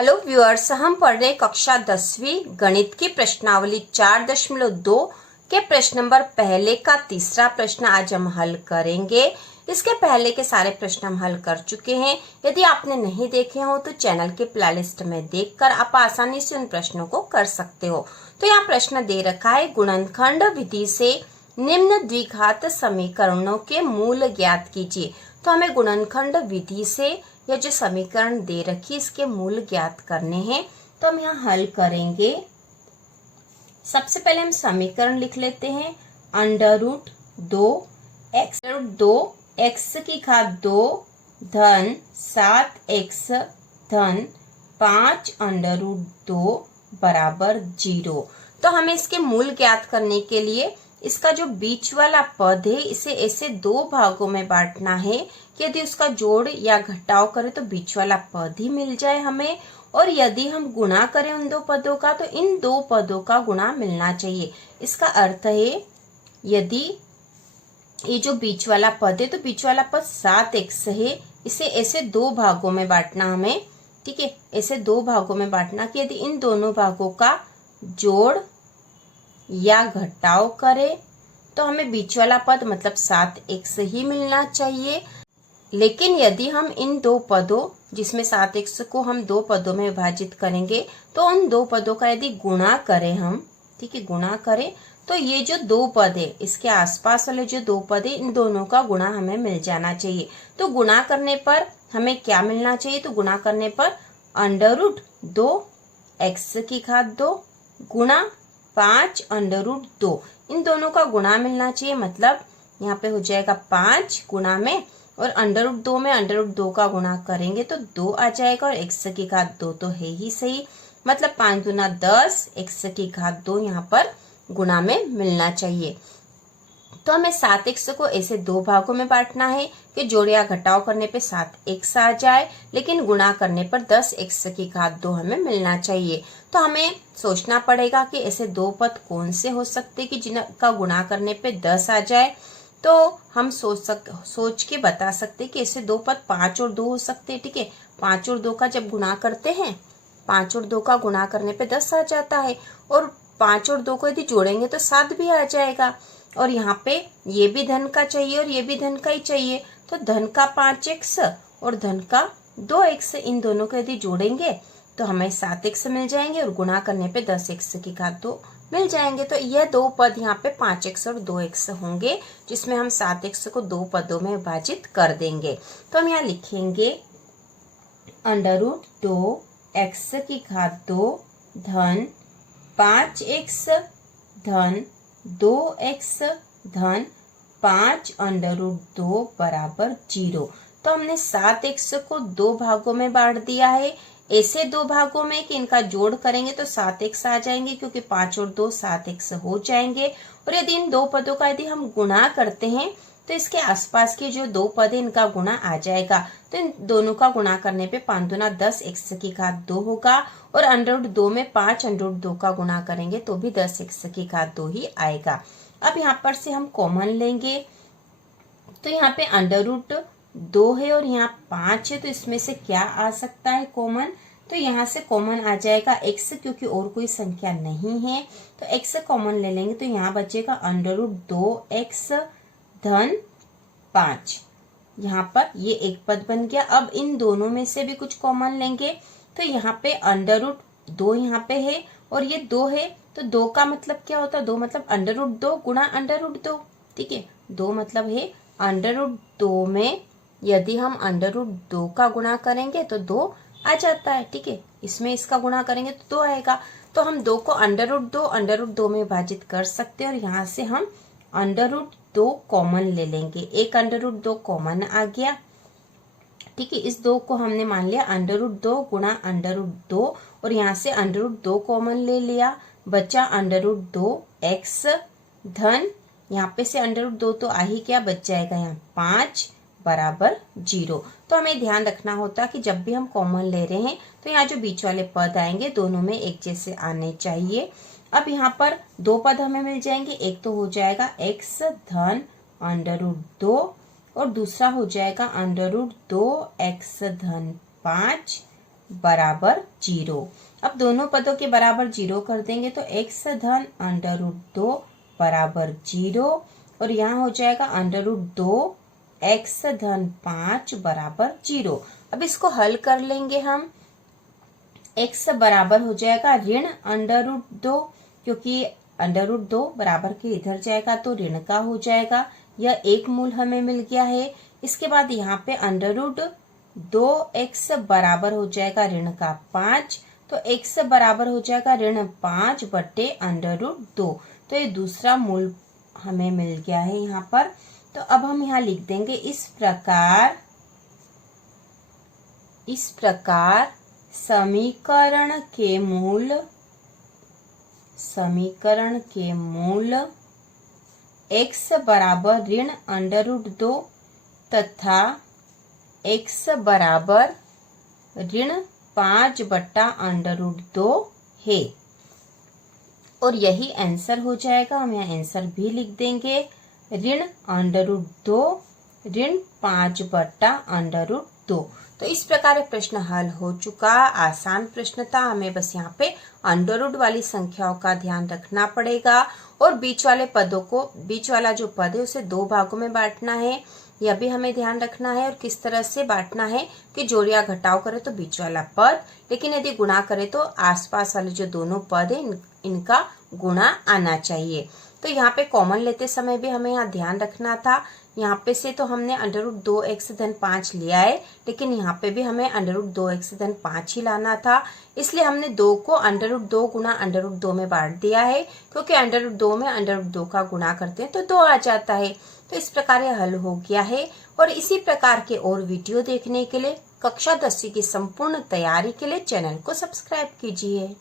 Hello viewers, हम पढ़ रहे कक्षा 10वीं गणित की प्रश्नावली 4.2 के प्रश्न नंबर पहले का तीसरा प्रश्न आज हम हल करेंगे। इसके पहले के सारे प्रश्न हम हल कर चुके हैं। यदि आपने नहीं देखे हो तो चैनल के प्लेलिस्ट में देखकर आप आसानी से उन प्रश्नों को कर सकते हो। तो यहाँ प्रश्न दे रखा है, गुणनखंड विधि से निम्न द्विघात समीकरणों के मूल ज्ञात कीजिए। तो हमें गुणनखंड विधि से यह जो समीकरण दे रखी इसके मूल ज्ञात करने हैं। तो हम यहाँ हल करेंगे। सबसे पहले हम समीकरण लिख लेते हैं। √2 x की घात 2 धन 7x धन 5 √2 बराबर 0। तो हमें इसके मूल ज्ञात करने के लिए इसका जो बीच वाला पद है इसे ऐसे दो भागों में बांटना है कि यदि उसका जोड़ या घटाव करें तो बीच वाला पद ही मिल जाए हमें, और यदि हम गुणा करें उन दो पदों का तो इन दो पदों का गुणा मिलना चाहिए। इसका अर्थ है यदि ये जो बीच वाला पद है तो बीच वाला पद 7x है, इसे ऐसे दो भागों में बांटना हमें, ठीक है, ऐसे दो भागों में बांटना कि यदि इन दोनों भागों का जोड़ या घटाव करे तो हमें बीच वाला पद मतलब 7x ही मिलना चाहिए। लेकिन यदि हम इन दो पदों जिसमें 7x को हम दो पदों में विभाजित करेंगे तो उन दो पदों का यदि गुणा करें हम, ठीक है, गुणा करें तो ये जो दो पद है इसके आसपास वाले जो दो पद है इन दोनों का गुणा हमें मिल जाना चाहिए। तो गुणा करने पर हमें क्या मिलना चाहिए? तो गुणा करने पर √2 x की घात 2 गुणा 5 √2 इन दोनों का गुणा मिलना चाहिए। मतलब यहाँ पे हो जाएगा 5 गुणा में और √2 में √2 का गुणा करेंगे तो 2 आ जाएगा और x की घात 2 तो है ही सही। मतलब 5 दूना 10 x की घात 2 यहाँ पर गुणा में मिलना चाहिए। तो हमें 7x को ऐसे दो भागों में बांटना है कि जोड़ या घटाव करने पे 7x आ जाए, लेकिन गुणा करने पर 10x की घात 2 हमें मिलना चाहिए। तो हमें सोचना पड़ेगा कि ऐसे दो पद कौन से हो सकते कि जिनका गुणा करने पे 10 आ जाए। तो हम सोच के बता सकते कि ऐसे दो पद 5 और 2 हो सकते हैं, ठीक है। 5 और 2 का जब गुणा करते हैं, 5 और 2 का गुणा करने पे 10 आ जाता है, और 5 और 2 को यदि जोड़ेंगे तो 7 भी आ जाएगा। और यहाँ पे ये भी धन का चाहिए और ये भी धन का ही चाहिए, तो धन का 5x और धन का 2x इन दोनों को यदि जोड़ेंगे तो हमें 7x मिल जाएंगे और गुणा करने पे 10x की घात 2 मिल जाएंगे। तो यह दो पद यहाँ पे 5x और 2x होंगे, जिसमें हम 7x को दो पदों में विभाजित कर देंगे। तो हम यहाँ लिखेंगे √2 x की घात 2 धन 5x धन 2x धन 5 √2 बराबर 0। तो हमने 7x को दो भागों में बांट दिया है, ऐसे दो भागों में कि इनका जोड़ करेंगे तो 7x आ जाएंगे, क्योंकि 5 और 2 7x हो जाएंगे। और यदि इन दो पदों का यदि हम गुणा करते हैं तो इसके आसपास के जो दो पद है इनका गुणा आ जाएगा। तो इन दोनों का गुणा करने पे 5 दूना 10 x की घात 2 होगा, और √2 में 5 √2 का गुणा करेंगे तो भी 10 x की घात 2 ही आएगा। अब यहाँ पर से हम कॉमन लेंगे, तो यहाँ पे √2 है और यहाँ 5 है, तो इसमें से क्या आ सकता है कॉमन? तो यहाँ से कॉमन आ जाएगा x, क्योंकि और कोई संख्या नहीं है तो x कॉमन ले लेंगे तो यहाँ बचेगा √2x धन 5। यहाँ पर ये एक पद बन गया। अब इन दोनों में से भी कुछ कॉमन लेंगे, तो यहाँ पे √2 यहाँ पे है और ये 2 है, तो 2 का मतलब क्या होता है? 2 मतलब √2 गुणा √2, ठीक है। 2 मतलब है √2 में यदि हम √2 का गुणा करेंगे तो 2 आ जाता है, ठीक है। इसमें इसका गुणा करेंगे तो 2 आएगा। तो हम 2 को √2 में विभाजित कर सकते हैं और यहाँ से हम √2 कॉमन ले लेंगे। एक √2 कॉमन आ गया, ठीक है। इस 2 को हमने मान लिया √2 गुणा √2 और यहाँ से √2 कॉमन ले लिया, बचा √2x धन यहाँ पे से √2 तो आ ही गया, बच जाएगा यहाँ 5 बराबर 0। तो हमें ध्यान रखना होता है कि जब भी हम कॉमन ले रहे हैं तो यहाँ जो बीच वाले पद आएंगे दोनों में एक जैसे आने चाहिए। अब यहाँ पर दो पद हमें मिल जाएंगे, एक तो हो जाएगा x धन √2 और दूसरा हो जाएगा √2x धन 5 बराबर 0। अब दोनों पदों के बराबर 0 कर देंगे तो x धन अंडर रूट 2 बराबर 0 और यहाँ हो जाएगा अंडर रूट 2 x धन 5 बराबर 0। अब इसको हल कर लेंगे हम। x बराबर हो जाएगा ऋण अंडर रूट 2, क्योंकि अंडर रूट 2 बराबर के इधर जाएगा तो ऋण का हो जाएगा। यह एक मूल हमें मिल गया है। इसके बाद यहाँ पे अंडर रूट 2x बराबर हो जाएगा ऋण का 5, तो x बराबर हो जाएगा ऋण 5 बटे अंडर रूट 2। तो ये दूसरा मूल हमें मिल गया है यहाँ पर। तो अब हम यहाँ लिख देंगे इस प्रकार समीकरण के मूल x बराबर ऋण अंडर रूट 2 तथा x बराबर ऋण 5 बट्टा अंडर रूट 2 है और यही आंसर हो जाएगा। हम यहाँ आंसर भी लिख देंगे ऋण अंडर रूट 2 ऋण 5 बट्टा अंडर रूट 2। तो इस प्रकार प्रश्न हल हो चुका। आसान प्रश्न था। हमें बस यहाँ पे अंडर रूट वाली संख्याओं का ध्यान रखना पड़ेगा और बीच वाला जो पद है उसे 2 भागों में बांटना है, यह भी हमें ध्यान रखना है। और किस तरह से बांटना है कि जोड़ या घटाव करे तो बीच वाला पद, लेकिन यदि गुणा करे तो आसपास वाले जो दोनों पद है इनका गुणा आना चाहिए। तो यहाँ पे कॉमन लेते समय भी हमें यहाँ ध्यान रखना था। यहाँ पे से तो हमने अंडर रूट 2x धन 5 लिया है, लेकिन यहाँ पे भी हमें अंडर रूट 2x धन 5 ही लाना था। इसलिए हमने 2 को अंडर रूट 2 गुना अंडर रूट 2 में बांट दिया है, क्योंकि अंडर रूट 2 में अंडर रूट 2 का गुणा करते हैं तो 2 आ जाता है। तो इस प्रकार यह हल हो गया है। और इसी प्रकार के और वीडियो देखने के लिए कक्षा 10वीं की संपूर्ण तैयारी के लिए चैनल को सब्सक्राइब कीजिए।